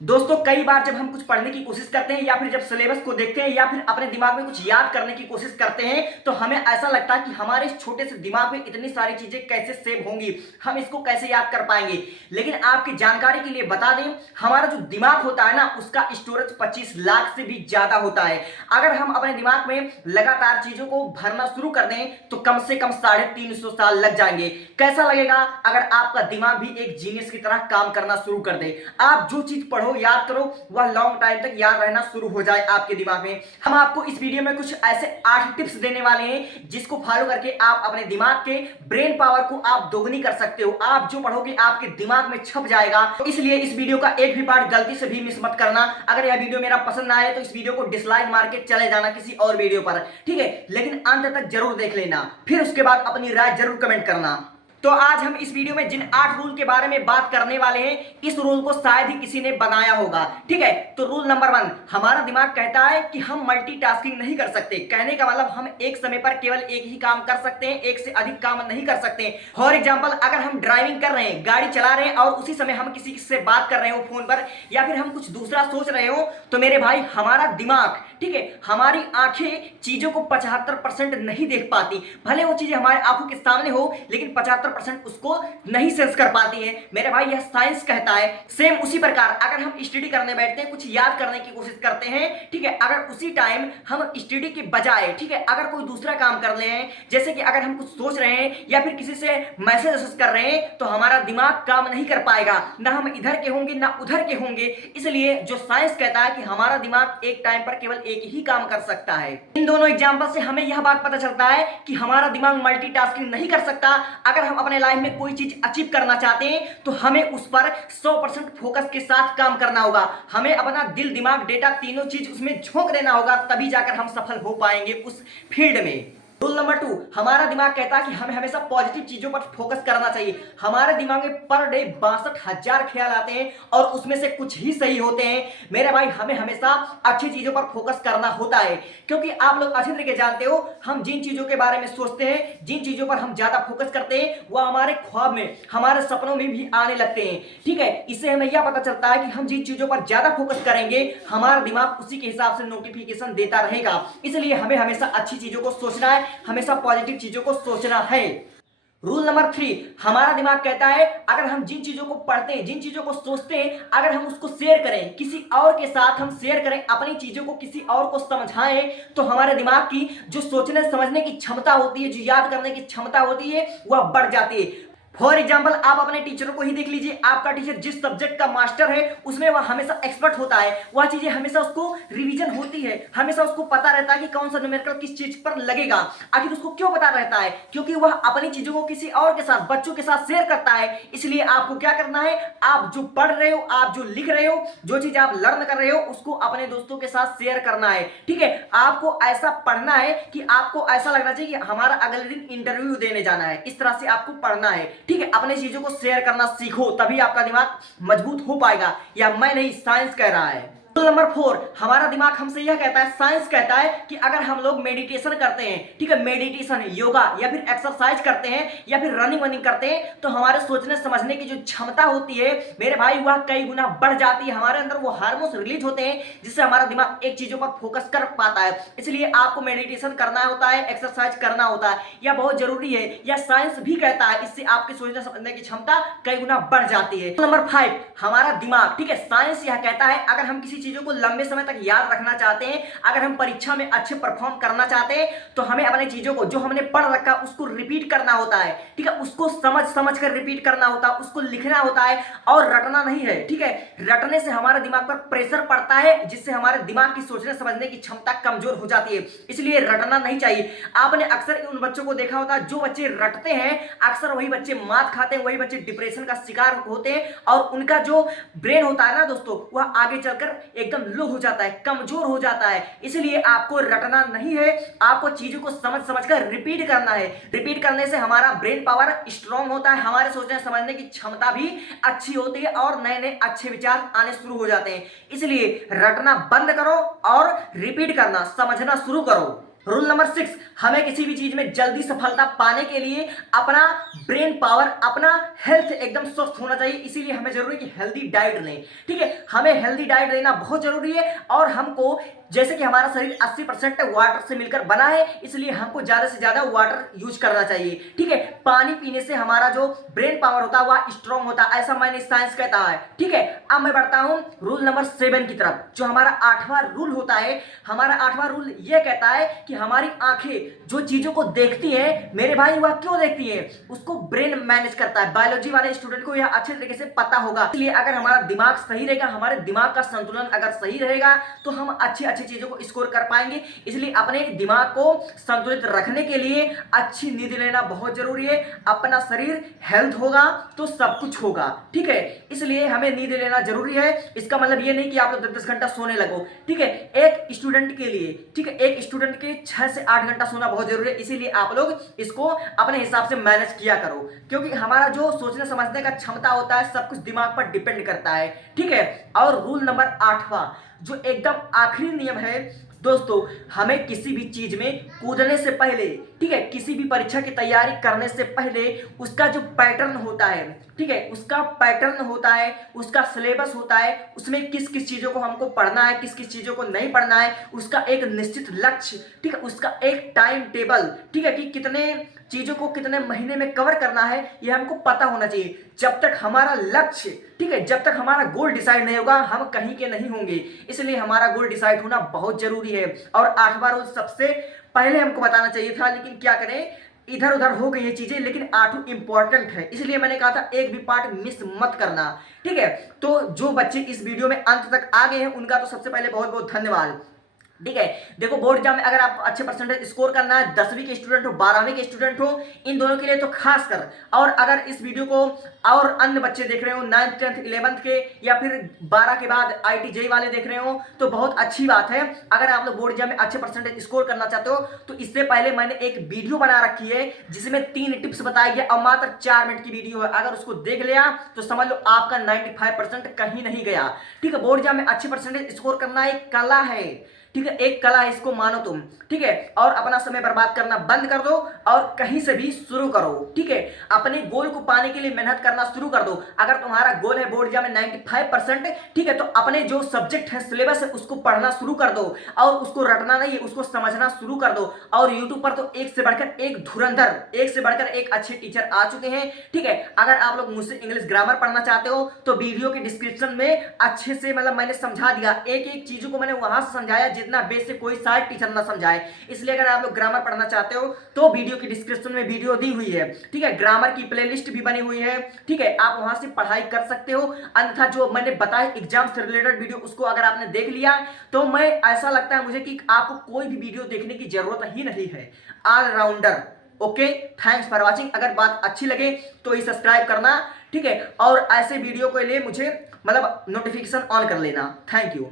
दोस्तों कई बार जब हम कुछ पढ़ने की कोशिश करते हैं या फिर जब सिलेबस को देखते हैं या फिर अपने दिमाग में कुछ याद करने की कोशिश करते हैं तो हमें ऐसा लगता है कि हमारे इस छोटे से दिमाग में इतनी सारी चीजें कैसे सेव होंगी, हम इसको कैसे याद कर पाएंगे। लेकिन आपकी जानकारी के लिए बता दें, हमारा जो दिमाग होता है ना उसका स्टोरेज 25 लाख से भी ज्यादा होता है। अगर हम अपने दिमाग में लगातार चीजों को भरना शुरू कर दें तो कम से कम 350 साल लग जाएंगे। कैसा लगेगा अगर आपका दिमाग भी एक जीनियस की तरह काम करना शुरू कर दे। आप जो चीज पढ़ो याद करो वह लॉन्ग टाइम तक याद रहना शुरू हो जाए आपके दिमाग में। हम आपको इस वीडियो में कुछ ऐसे 8 टिप्स देने वाले हैं जिसको फॉलो करके आप अपने दिमाग के ब्रेन पावर को आप दोगुनी कर सकते हो। आप जो पढ़ोगे आपके दिमाग में छप जाएगा। तो इसलिए इस वीडियो का एक भी पार्ट गलती से भी मिस मत करना। अगर यह वीडियो मेरा पसंद आए तो इस वीडियो को डिसलाइक मार के चले जाना किसी और वीडियो पर, ठीक है। लेकिन अंत तक जरूर देख लेना, फिर उसके बाद अपनी राय जरूर कमेंट करना। तो आज हम इस वीडियो में जिन 8 रूल के बारे में बात करने वाले हैं, इस रूल को शायद ही किसी ने बनाया होगा, ठीक है। तो रूल नंबर 1, हमारा दिमाग कहता है कि हम मल्टीटास्किंग नहीं कर सकते। कहने का मतलब हम एक समय पर केवल एक ही काम कर सकते हैं, एक से अधिक काम नहीं कर सकते। फॉर एग्जाम्पल, अगर हम ड्राइविंग कर रहे हैं, गाड़ी चला रहे हैं और उसी समय हम किसी से बात कर रहे हो फोन पर या फिर हम कुछ दूसरा सोच रहे हो, तो मेरे भाई हमारा दिमाग, ठीक है, हमारी आंखें चीजों को 75% नहीं देख पाती। भले वो चीजें हमारे आंखों के सामने हो लेकिन 75% उसको नहीं सेंस कर पाती है। मेरे भाई यह साइंस कहता है। सेम उसी प्रकार अगर हम स्टडी करने बैठते हैं, कुछ याद करने की कोशिश करते हैं, ठीक है, अगर उसी टाइम हम स्टडी के बजाय, ठीक है, अगर कोई दूसरा काम कर ले हैं, जैसे कि अगर हम कुछ सोच रहे हैं या फिर किसी से मैसेज कर रहे हैं, तो हमारा दिमाग काम नहीं कर पाएगा। ना हम इधर के होंगे ना उधर के होंगे। इसलिए जो साइंस कहता है कि हमारा दिमाग एक टाइम पर केवल एक ही काम कर सकता है। इन दोनों एग्जांपल से हमें यह बात पता चलता है कि हमारा दिमाग मल्टीटास्किंग नहीं कर सकता। अगर हम अपने लाइफ में कोई चीज अचीव करना चाहते हैं तो हमें उस पर 100% फोकस के साथ काम करना होगा। हमें अपना दिल, दिमाग, डेटा तीनों चीज उसमें झोंक देना होगा, तभी जाकर हम सफल हो पाएंगे उस फील्ड में। रूल नंबर 2, हमारा दिमाग कहता है कि हमें हमेशा पॉजिटिव चीजों पर फोकस करना चाहिए। हमारे दिमाग में पर डे 62,000 ख्याल आते हैं और उसमें से कुछ ही सही होते हैं। मेरे भाई हमें हमेशा अच्छी चीजों पर फोकस करना होता है, क्योंकि आप लोग अच्छी तरीके जानते हो, हम जिन चीजों के बारे में सोचते हैं, जिन चीजों पर हम ज्यादा फोकस करते हैं, वह हमारे ख्वाब में, हमारे सपनों में भी आने लगते हैं, ठीक है। इससे हमें यह पता चलता है कि हम जिन चीजों पर ज्यादा फोकस करेंगे हमारा दिमाग उसी के हिसाब से नोटिफिकेशन देता रहेगा। इसलिए हमें हमेशा अच्छी चीजों को सोचना है, हमेशा पॉजिटिव चीजों को सोचना है। रूल नंबर 3, हमारा दिमाग कहता है अगर हम जिन चीजों को पढ़ते हैं, जिन चीजों को सोचते हैं, अगर हम उसको शेयर करें, किसी और के साथ हम शेयर करें, अपनी चीजों को किसी और को समझाएं, तो हमारे दिमाग की जो सोचने समझने की क्षमता होती है, जो याद करने की क्षमता होती है, वह बढ़ जाती है। फॉर एग्जाम्पल, आप अपने टीचरों को ही देख लीजिए। आपका टीचर जिस सब्जेक्ट का मास्टर है उसमें वह हमेशा एक्सपर्ट होता है। वह चीजें हमेशा उसको रिवीजन होती है, हमेशा उसको पता रहता है कि कौन सा न्यूमेरिकल किस चीज पर लगेगा। आखिर उसको क्यों पता रहता है? क्योंकि वह अपनी चीजों को किसी और के साथ, बच्चों के साथ शेयर करता है। इसलिए आपको क्या करना है, आप जो पढ़ रहे हो, आप जो लिख रहे हो, जो चीज आप लर्न कर रहे हो, उसको अपने दोस्तों के साथ शेयर करना है, ठीक है। आपको ऐसा पढ़ना है कि आपको ऐसा लगना चाहिए कि हमारा अगले दिन इंटरव्यू देने जाना है। इस तरह से आपको पढ़ना है, ठीक है। अपने चीजों को शेयर करना सीखो, तभी आपका दिमाग मजबूत हो पाएगा। या मैं नहीं, साइंस कह रहा है। रूल नंबर 4, हमारा दिमाग हमसे यह कहता है, साइंस कहता है कि अगर हम लोग मेडिटेशन करते हैं, ठीक है, मेडिटेशन, योगा या फिर एक्सरसाइज करते हैं या फिर रनिंग वनिंग करते हैं, तो हमारे सोचने समझने की जो क्षमता होती है मेरे भाई वह कई गुना बढ़ जाती है। हमारे अंदर वो हार्मोन्स रिलीज होते हैं जिससे हमारा दिमाग एक चीजों पर फोकस कर पाता है। इसलिए आपको मेडिटेशन करना होता है, एक्सरसाइज करना होता है, यह बहुत जरूरी है। यह साइंस भी कहता है, इससे आपके सोचने समझने की क्षमता कई गुना बढ़ जाती है। नंबर 5, हमारा दिमाग, ठीक है, साइंस यह कहता है अगर हम किसी चीजों को लंबे समय तक याद रखना चाहते हैं, अगर हम परीक्षा में अच्छे परफॉर्म करना चाहते हैं, तो हमें अपने चीजों को जो हमने पढ़ रखा उसको रिपीट करना होता है, ठीक है। उसको समझ समझ कर रिपीट करना होता है, उसको लिखना होता है और रटना नहीं है, ठीक है। रटने से हमारे दिमाग पर प्रेशर पड़ता है जिससे हमारे दिमाग की सोचने समझने की क्षमता कमजोर हो जाती है। इसलिए रटना नहीं चाहिए। आपने अक्सर उन बच्चों को देखा होता है जो बच्चे रटते हैं, अक्सर वही बच्चे मात खाते हैं, वही बच्चे डिप्रेशन का शिकार होते हैं और उनका जो ब्रेन होता है ना दोस्तों, वह आगे चलकर एकदम लो हो जाता है, कमजोर हो जाता है। इसलिए आपको रटना नहीं है, आपको चीजों को समझ समझ कर रिपीट करना है। रिपीट करने से हमारा ब्रेन पावर स्ट्रांग होता है, हमारे सोचने समझने की क्षमता भी अच्छी होती है और नए नए अच्छे विचार आने शुरू हो जाते हैं। इसलिए रटना बंद करो और रिपीट करना, समझना शुरू करो। रूल नंबर 6, हमें किसी भी चीज में जल्दी सफलता पाने के लिए अपना ब्रेन पावर, अपना हेल्थ एकदम स्वस्थ होना चाहिए। इसीलिए हमें जरूरी है कि हेल्दी डाइट लें। ठीक है, हमें हेल्दी डाइट लेना बहुत जरूरी है। और हमको, जैसे कि हमारा शरीर 80% वाटर से मिलकर बना है, इसलिए हमको ज्यादा से ज्यादा वाटर यूज करना चाहिए। ठीक है, पानी पीने से हमारा जो ब्रेन पावर होता है वह स्ट्रांग होता है, ऐसा मैंने साइंस कहता है। ठीक है, अब मैं बढ़ता हूं रूल नंबर 7 की तरफ, जो हमारा 8वां रूल होता है। हमारा 8वां रूल यह कहता है कि हमारी आंखें जो चीजों को देखती है मेरे भाई, वह क्यों देखती है, उसको ब्रेन मैनेज करता है। बायोलॉजी वाले स्टूडेंट को यह अच्छे तरीके से पता होगा। इसलिए अगर हमारा दिमाग सही रहेगा, हमारे दिमाग का संतुलन अगर सही रहेगा, तो हम अच्छी चीजों को स्कोर कर पाएंगे। इसलिए अपने दिमाग को संतुलित रखने के लिए अच्छी नींद लेना बहुत जरूरी है। अपना शरीर हेल्थ होगा तो सब कुछ होगा। ठीक है, इसलिए हमें नींद लेना जरूरी है। इसका मतलब ये नहीं कि आप लोग 10-10 घंटा सोने लगो। ठीक है, एक स्टूडेंट के लिए, ठीक है, एक स्टूडेंट के 6 से 8 घंटा सोना बहुत जरूरी है। इसीलिए आप लोग इसको अपने हिसाब से मैनेज किया करो, क्योंकि हमारा जो सोचने समझने का क्षमता होता है सब कुछ दिमाग पर डिपेंड करता है। ठीक है, और रूल नंबर 8वां, जो एकदम आखिरी नियम है दोस्तों, हमें किसी भी चीज में कूदने से पहले, ठीक है, किसी भी परीक्षा की तैयारी करने से पहले उसका जो पैटर्न होता है, ठीक है, उसका पैटर्न होता है, उसका सिलेबस होता है, उसमें किस किस चीजों को हमको पढ़ना है, किस किस चीजों को नहीं पढ़ना है, उसका एक निश्चित लक्ष्य, ठीक है, उसका एक टाइम टेबल, ठीक है, कि कितने चीजों को कितने महीने में कवर करना है, यह हमको पता होना चाहिए। जब तक हमारा लक्ष्य, ठीक है, जब तक हमारा गोल डिसाइड नहीं होगा, हम कहीं के नहीं होंगे। इसलिए हमारा गोल डिसाइड होना बहुत जरूरी है। और 8वां रोज सबसे पहले हमको बताना चाहिए था, लेकिन क्या करें, इधर उधर हो गई ये चीजें। लेकिन 8वां इंपॉर्टेंट है, इसलिए मैंने कहा था एक भी पार्ट मिस मत करना। ठीक है, तो जो बच्चे इस वीडियो में अंत तक आ गए हैं उनका तो सबसे पहले बहुत बहुत धन्यवाद। ठीक है, देखो बोर्ड एग्जाम में अगर आपको अच्छे परसेंटेज स्कोर करना है, 10वीं के स्टूडेंट हो, 12वीं के स्टूडेंट हो, इन दोनों के लिए तो खास कर, और अगर इस वीडियो को और अन्य बच्चे देख रहे हो 9th 10th 11th के, या फिर 12 के बाद IIT JEE वाले देख रहे हो, तो बहुत अच्छी बात है। अगर आप लोग बोर्ड एग्जाम में अच्छे परसेंटेज स्कोर करना चाहते हो तो इससे पहले मैंने एक वीडियो बना रखी है जिसमें 3 टिप्स बताई गई और मात्र 4 मिनट की वीडियो है। अगर उसको देख लिया तो समझ लो आपका 95% कहीं नहीं गया। ठीक है, बोर्ड एग्जाम में अच्छे परसेंटेज स्कोर करना एक कला है। ठीक है, एक कला है, इसको मानो तुम। ठीक है, और अपना समय बर्बाद करना बंद कर दो और कहीं से भी शुरू करो। ठीक है, अपने गोल को पाने के लिए मेहनत करना शुरू कर दो। अगर तुम्हारा गोल है बोर्ड एग्जाम में 95%, ठीक है, तो अपने जो सब्जेक्ट है, सिलेबस है, उसको पढ़ना शुरू कर दो और उसको रटना नहीं है, उसको समझना शुरू कर दो। और यूट्यूब पर तो एक से बढ़कर एक धुरंधर, एक से बढ़कर एक अच्छे टीचर आ चुके हैं। ठीक है, अगर आप लोग मुझसे इंग्लिश ग्रामर पढ़ना चाहते हो तो वीडियो के डिस्क्रिप्शन में अच्छे से, मतलब मैंने समझा दिया, एक एक चीजों को मैंने वहां से समझाया जितना बेसिक कोई शायद टीचर ना समझाए। इसलिए अगर आप लोग ग्रामर पढ़ना चाहते हो तो वीडियो की डिस्क्रिप्शन में वीडियो दी हुई है। ठीक है, ग्रामर की प्लेलिस्ट भी बनी हुई है। ठीक है, आप वहां से पढ़ाई कर सकते हो। अन्यथा जो मैंने बताया एग्जाम से रिलेटेड वीडियो, उसको अगर आपने देख लिया तो मैं, ऐसा लगता है मुझे कि आपको कोई भी वीडियो देखने की जरूरत ही नहीं है। Allrounder. Okay, thanks for watching. अगर बात अच्छी लगे तो ही सब्सक्राइब करना। ठीक है, और ऐसे वीडियो के लिए मुझे मतलब नोटिफिकेशन ऑन कर लेना। Thank you.